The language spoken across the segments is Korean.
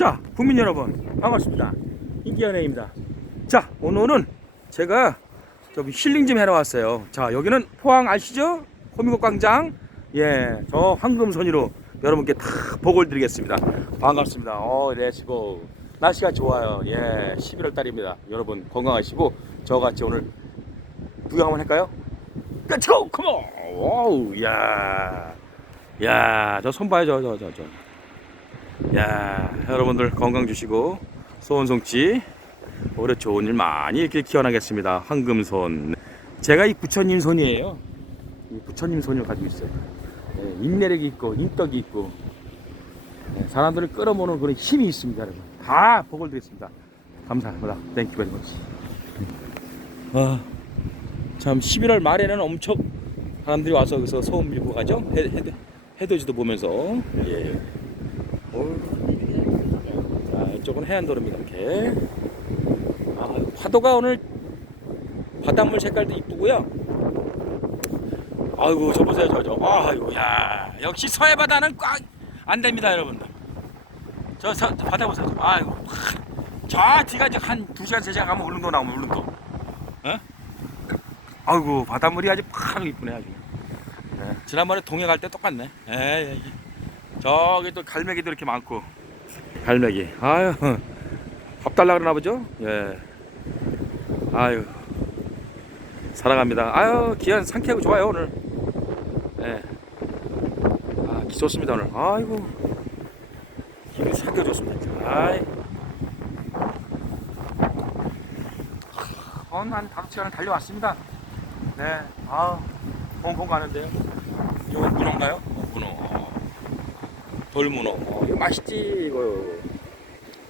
자, 국민 여러분, 반갑습니다. 인기연예입니다. 자, 오늘은 제가 좀 힐링 좀 해러 왔어요. 자, 여기는 포항 아시죠? 호미곶 광장. 예, 저 황금손이로 여러분께 다 보고를 드리겠습니다. 반갑습니다. 어, 렛츠고. 날씨가 좋아요. 예, 11월 달입니다. 여러분 건강하시고 저같이 오늘 구경 한번 할까요? 렛츠고! 컴온! 와우, 야. 야, 저 손 봐요, 저, 저, 저, 저. 야, 여러분들 건강 주시고 소원송치 올해 좋은 일 많이 이렇게 기원하겠습니다. 황금손. 제가 이 부처님 손이에요. 이 부처님 손을 가지고 있어요. 예, 인내력이 있고 인덕이 있고 예, 사람들을 끌어모으는 그런 힘이 있습니다, 여러분. 다 복을 드리겠습니다. 감사합니다. 땡큐 베리 머치. 아, 참 11월 말에는 엄청 사람들이 와서 여기서 소음 밀고 가죠. 해돋이도 보면서 예. 자, 이쪽은 해안도로입니다. 이렇게. 아, 파도가 오늘 바닷물 색깔도 이쁘고요. 아이고, 저 보세요, 저, 저. 아이고, 야. 역시 서해 바다는 꽉 안 됩니다, 여러분들. 저, 서, 저 바다 보세요. 아이고. 저 뒤가 이제 한 2시간, 3시간 가면 울릉도 나오면 울릉도. 어? 아이고, 바닷물이 아주 파랗게 이쁘네, 아주. 예, 지난번에 동해 갈 때 똑같네. 에이, 저기 또 갈매기도 이렇게 많고. 갈매기. 아유 밥 달라 그러나 보죠? 예. 아유 사랑합니다. 아유 기한 상쾌하고 좋아요 오늘. 예아 좋습니다 오늘. 아이고 기분이 상쾌 좋습니다. 아이. 한 다섯 시간을 달려왔습니다. 네아 홍콩 가는데요. 문어인가요? 어, 문어 어. 돌문어. 어, 이거 맛있지, 이거.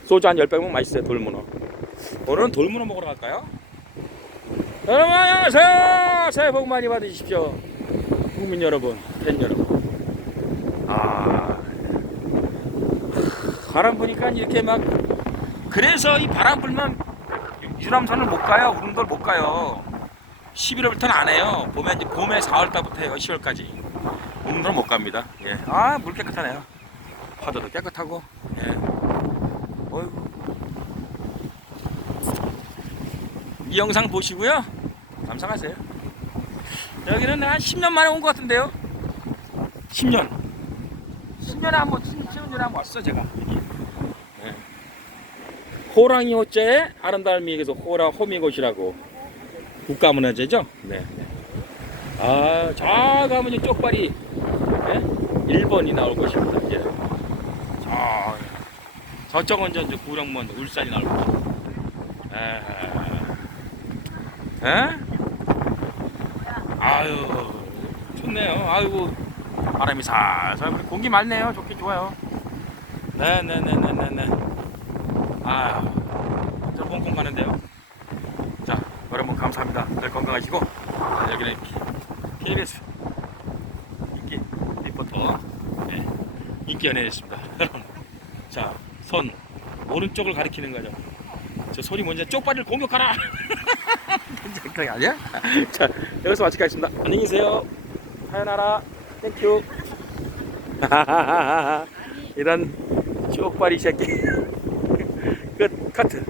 소주 한 10병 먹으면 맛있어요, 돌문어. 오늘은 돌문어 먹으러 갈까요? 여러분, 안녕하세요! 새해 복 많이 받으십시오. 국민 여러분, 팬 여러분. 아. 바람 부니까 이렇게 막, 그래서 이 바람 불면 유람선을 못 가요, 우릉도를 못 가요. 11월부터는 안 해요. 봄에, 봄에 4월달부터 해요, 10월까지. 우릉도는 못 갑니다. 예. 아, 물 깨끗하네요. 파도도 깨끗하고 예. 이 영상 보시고요 감상하세요 여기는 한 10년 만에 온 것 같은데요 10년 10년에 한번 10년에 한번 왔어 제가 예. 호랑이 호자에 아름다운 미에서 호라 호미곶이라고 국가문화재죠 네. 아 저 가면 이 쪽발이 예? 1번이 나올 것입니다 예. 아, 저쪽은 이제 구령문 울산이 거죠. 에, 에? 아유, 좋네요. 아이고, 바람이 살살 공기 맑네요. 좋긴 좋아요. 네네네네네네. 아유, 저 홍콩 가는데요. 자, 여러분 감사합니다. 늘 건강하시고 자, 여기는 KBS 인기 리포터 네, 인기. 여러분, 자, 손 오른쪽을 가리키는 거죠. 저 손이 뭔지 쪽발을 공격하라. 그게 아니야? 자, 여기서 마치겠습니다. 안녕히 계세요. 사연하라. 땡큐. 이런 쪽발이 새끼. 끝 카트.